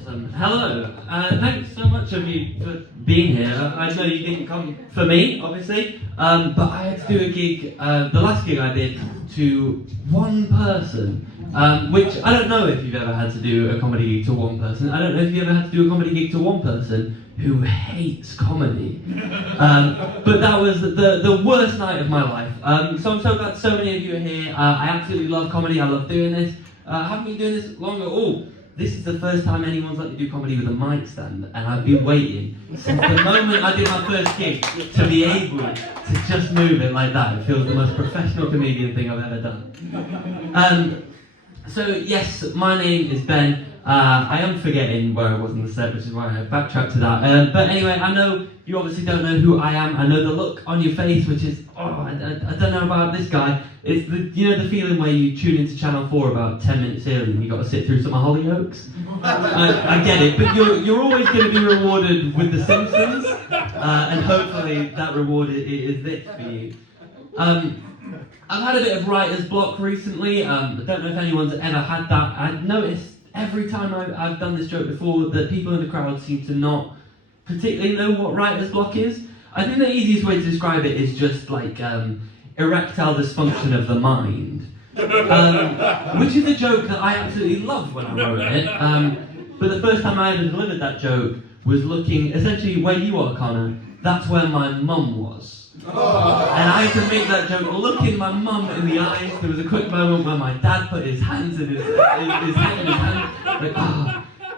Awesome. Hello. Thanks so much of you for being here. I know you didn't come for me, obviously, but I had to do a gig, the last gig I did, to one person, which I don't know if you've ever had to do a comedy gig to one person. I don't know if you ever had to do a comedy gig to one person who hates comedy. But that was the worst night of my life. So I'm so glad so many of you are here. I absolutely love comedy. I love doing this. I haven't been doing this long at all. This is the first time anyone's let me do comedy with a mic stand, and I've been waiting since the moment I did my first gig to be able to just move it like that. It feels the most professional comedian thing I've ever done. So yes, my name is Ben. I am forgetting where I was in the set, which is why I backtracked to that. But anyway, I know you obviously don't know who I am. I know the look on your face, which is, I don't know about this guy. It's the feeling where you tune into Channel 4 about 10 minutes early and you got to sit through some of Hollyoaks. I get it, but you're always going to be rewarded with The Simpsons, and hopefully that reward is this for you. I've had a bit of writer's block recently. I don't know if anyone's ever had that. I've noticed every time I've done this joke before that people in the crowd seem to not particularly know what writer's block is. I think the easiest way to describe it is just like erectile dysfunction of the mind, which is a joke that I absolutely loved when I wrote it. But the first time I ever delivered that joke was looking essentially where you are, Connor. That's where my mum was. And I had to make that joke looking my mum in the eyes. There was a quick moment where my dad put his hands in his head in his hand, like,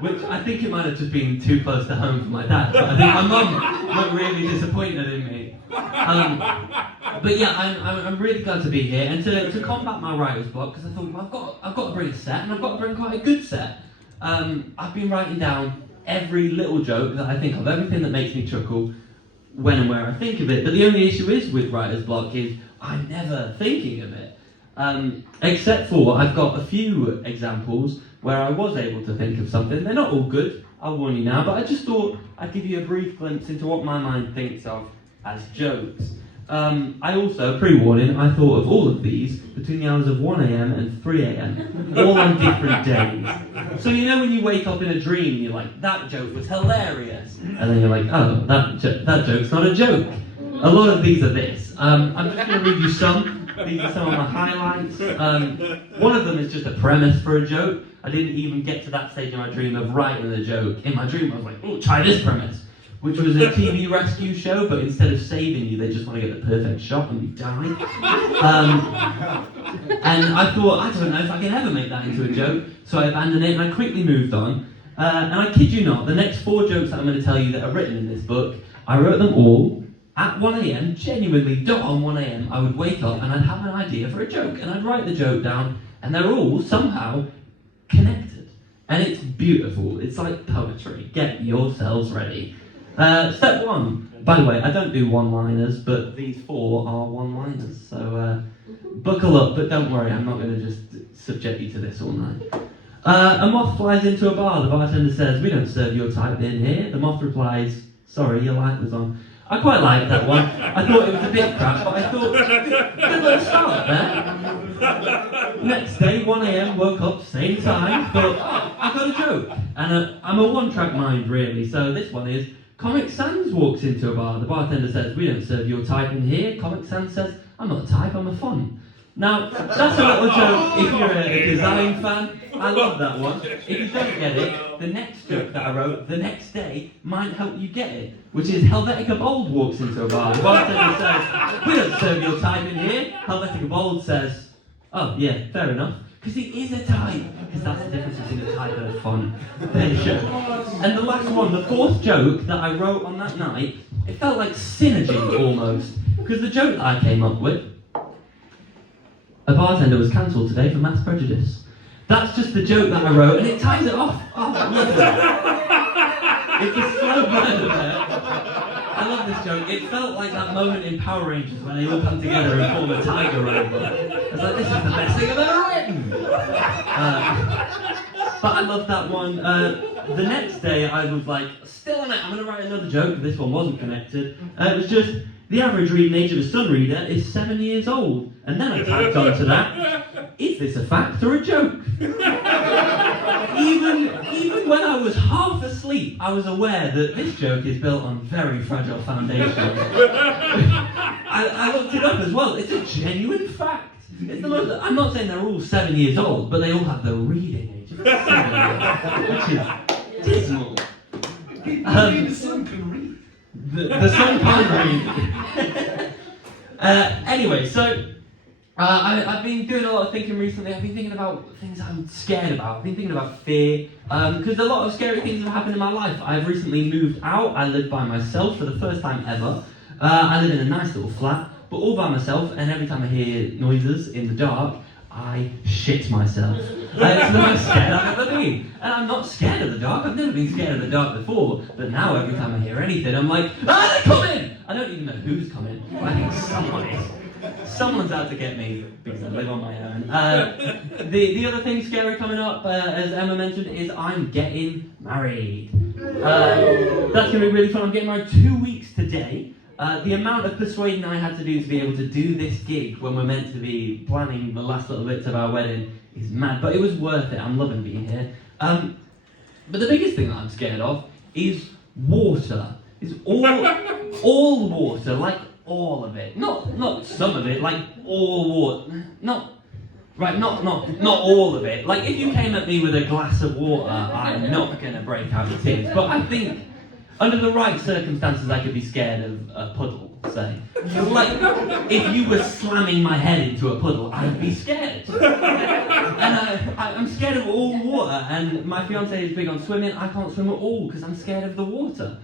which I think it might have just been too close to home for my dad, but I think my mum looked really disappointed in me. But yeah, I'm really glad to be here, and to combat my writer's block, because I thought, well, I've got to bring a set, and I've got to bring quite a good set. I've been writing down every little joke that I think of, everything that makes me chuckle, when and where I think of it. But the only issue is with writer's block is I'm never thinking of it. Except for I've got a few examples where I was able to think of something. They're not all good, I'll warn you now, but I just thought I'd give you a brief glimpse into what my mind thinks of as jokes. I also, pre-warning, I thought of all of these between the hours of 1 a.m. and 3 a.m, all on different days. So you know when you wake up in a dream, you're like, that joke was hilarious, and then you're like, oh, that joke's not a joke. A lot of these are this. I'm just going to read you some. These are some of my highlights. One of them is just a premise for a joke. I didn't even get to that stage in my dream of writing the joke. In my dream I was like, oh, try this premise. Which was a TV rescue show, but instead of saving you, they just want to get the perfect shot and you die. And I thought, I don't know if I can ever make that into a joke, so I abandoned it and I quickly moved on. And I kid you not, the next 4 jokes that I'm going to tell you that are written in this book, I wrote them all at 1 a.m, genuinely, dot on 1 a.m, I would wake up and I'd have an idea for a joke, and I'd write the joke down, and they're all somehow connected. And it's beautiful, it's like poetry. Get yourselves ready. Step 1. By the way, I don't do one-liners, but these 4 are one-liners, so buckle up, but don't worry, I'm not going to just subject you to this all night. A moth flies into a bar. The bartender says, "We don't serve your type in here." The moth replies, "Sorry, your light was on." I quite liked that one. I thought it was a bit crap, but I thought, good little start there. Next day, 1 a.m, woke up, same time, thought, oh, I got a joke. And I'm a one-track mind, really, so this one is, Comic Sans walks into a bar. The bartender says, "We don't serve your type in here." Comic Sans says, "I'm not a type, I'm a font." Now, that's a little joke if you're a design fan. I love that one. If you don't get it, the next joke that I wrote the next day might help you get it, which is Helvetica Bold walks into a bar. The bartender says, "We don't serve your type in here." Helvetica Bold says, "Oh, yeah, fair enough." Because it is a type. Because that's the difference between a type and a font. There you go. And the last one, the 4th joke that I wrote on that night, it felt like synergy almost. Because the joke that I came up with, a bartender was cancelled today for mass prejudice. That's just the joke that I wrote, and it ties it off. Oh, lovely. It's a slow burner there. I love this joke. It felt like that moment in Power Rangers when they all come together and form a tiger robot. I was like, this is the best thing I've ever written! But I love that one. The next day I was like, still on it, I'm going to write another joke. This one wasn't connected. It was just, the average reading age of a Sun reader is 7 years old. And then I tagged on to that, is this a fact or a joke? Even when I was hard sleep, I was aware that this joke is built on very fragile foundations. I looked it up as well. It's a genuine fact. It's the most, I'm not saying they're all 7 years old, but they all have the reading age of 7, which is dismal. The son can read. The son can't read. Anyway, so I've been doing a lot of thinking recently. I've been thinking about things I'm scared about. I've been thinking about fear, because a lot of scary things have happened in my life. I've recently moved out. I live by myself for the first time ever. I live in a nice little flat, but all by myself, and every time I hear noises in the dark, I shit myself. It's the most scared I've ever been. And I'm not scared of the dark. I've never been scared of the dark before, but now every time I hear anything, I'm like, they're coming! I don't even know who's coming, but I think someone is. Someone's out to get me because I live on my own. The other thing scary coming up, as Emma mentioned, is I'm getting married. That's going to be really fun. I'm getting married 2 weeks today. The amount of persuading I had to do to be able to do this gig when we're meant to be planning the last little bits of our wedding is mad, but it was worth it. I'm loving being here. But the biggest thing that I'm scared of is water. It's all water, like all of it. Not some of it, like all water. Not all of it. Like if you came at me with a glass of water, I'm not going to break out in tears. But I think under the right circumstances, I could be scared of a puddle, say. Like, if you were slamming my head into a puddle, I'd be scared. And I'm scared of all water, and my fiancé is big on swimming. I can't swim at all, because I'm scared of the water.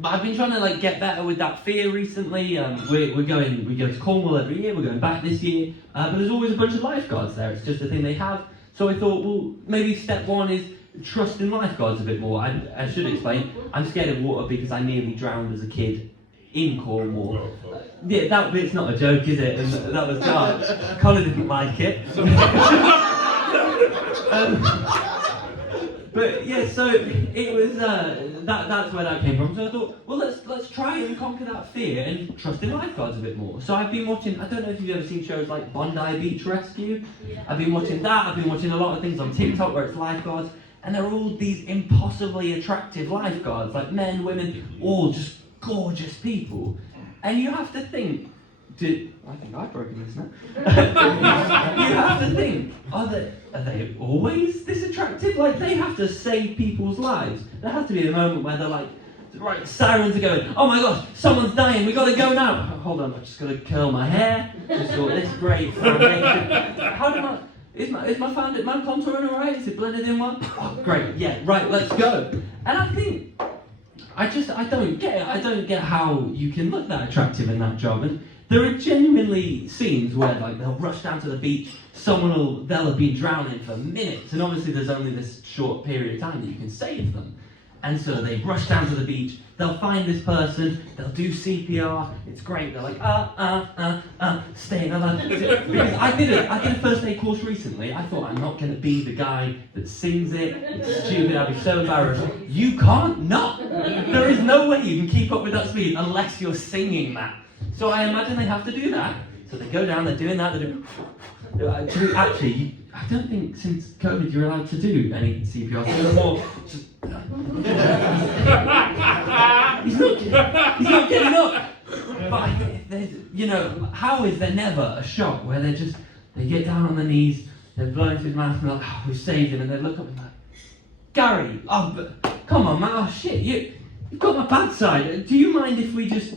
But I've been trying to get better with that fear recently. We go to Cornwall every year, we're going back this year, but there's always a bunch of lifeguards there. It's just a thing they have. So I thought, well, maybe step one is trust in lifeguards a bit more. I should explain, I'm scared of water because I nearly drowned as a kid in Cornwall. Yeah, that bit's not a joke, is it? And that was dark. Connor didn't like it. But yeah, so it was that's where that came from. So I thought, well, let's try and conquer that fear and trust in lifeguards a bit more. So I've been watching. I don't know if you've ever seen shows like Bondi Beach Rescue. I've been watching that. I've been watching a lot of things on TikTok where it's lifeguards, and they're all these impossibly attractive lifeguards, like men, women, all just gorgeous people. And you have to think. I think I've broken this now. You have to think, are they always this attractive? Like, they have to save people's lives. There has to be a moment where they're like, right, sirens are going, oh my gosh, someone's dying, we gotta go now. Hold on, I've just gotta curl my hair, just sort this great foundation. How do is my contouring alright? Is it blended in well? Oh, great, yeah, right, let's go. And I think, I don't get it. I don't get how you can look that attractive in that job. And there are genuinely scenes where they'll rush down to the beach, they'll have been drowning for minutes, and obviously there's only this short period of time that you can save them. And so they rush down to the beach, they'll find this person, they'll do CPR, it's great, they're like, stay alive. Because I did a first aid course recently, I thought I'm not going to be the guy that sings it, it's stupid, I'd be so embarrassed. You can't not! There is no way you can keep up with that speed unless you're singing that. So I imagine they have to do that. So they go down, they're doing that, Actually, I don't think since COVID you're allowed to do any CPR. So they're more just... He's not getting up! But I think there's, how is there never a shot where they get down on their knees, they're blowing through his mouth and they're like, oh, we saved him, and they look up and like, Gary, oh, but, come on man, oh shit, you've got my bad side. Do you mind if we just...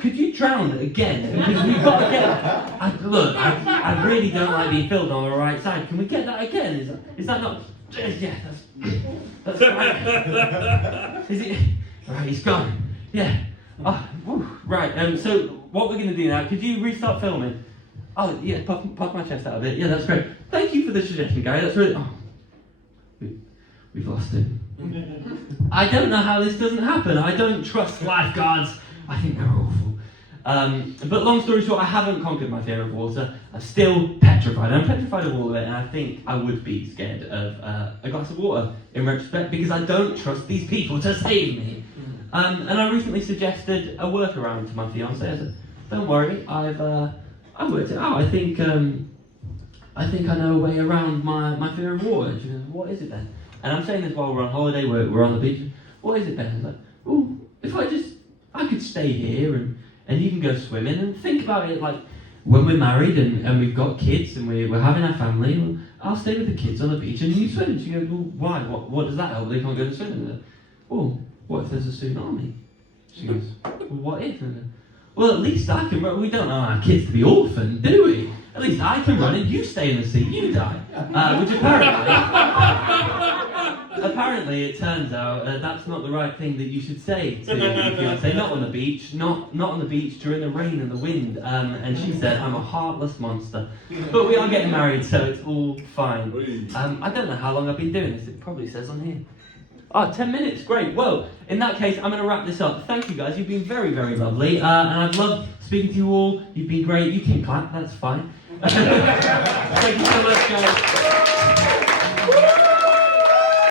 Could you drown again? Because we've got to get... I really don't like being filled on the right side. Can we get that again? Is that not... Yeah, that's right. Is it... Right, he's gone. Yeah. Oh, whew. Right, so what we're going to do now, could you restart filming? Oh, yeah, puff my chest out a bit. Yeah, that's great. Thank you for the suggestion, Gary. That's really... Oh. We've lost him. I don't know how this doesn't happen. I don't trust lifeguards. I think they're awful. But long story short, I haven't conquered my fear of water. I'm still petrified. I'm petrified of all of it, and I think I would be scared of a glass of water in retrospect because I don't trust these people to save me. And I recently suggested a workaround to my fiancé. I said, "Don't worry, I've worked it out. I think I think I know a way around my fear of water. And she goes, what is it then? And I'm saying this while we're on holiday, we're on the beach. What is it then? I was like, oh, if I could stay here and you can go swimming, and think about it like when we're married and we've got kids and we're having our family, well, I'll stay with the kids on the beach and you swim. And she goes, well, why? What does that help? They can't go to swimming. Like, well, what if there's a tsunami? She goes, well, what if? And I go, well, at least I can run. We don't want our kids to be orphaned, do we? At least I can run and you stay in the sea, you die. Which apparently it turns out that's not the right thing that you should say to your fiancé. Not on the beach, not on the beach during the rain and the wind. And she said, I'm a heartless monster. But we are getting married, so it's all fine. I don't know how long I've been doing this. It probably says on here. 10 minutes, great. Well, in that case, I'm going to wrap this up. Thank you guys, you've been very, very lovely. And I've loved speaking to you all. You've been great. You can clap, that's fine. Thank you so much, guys.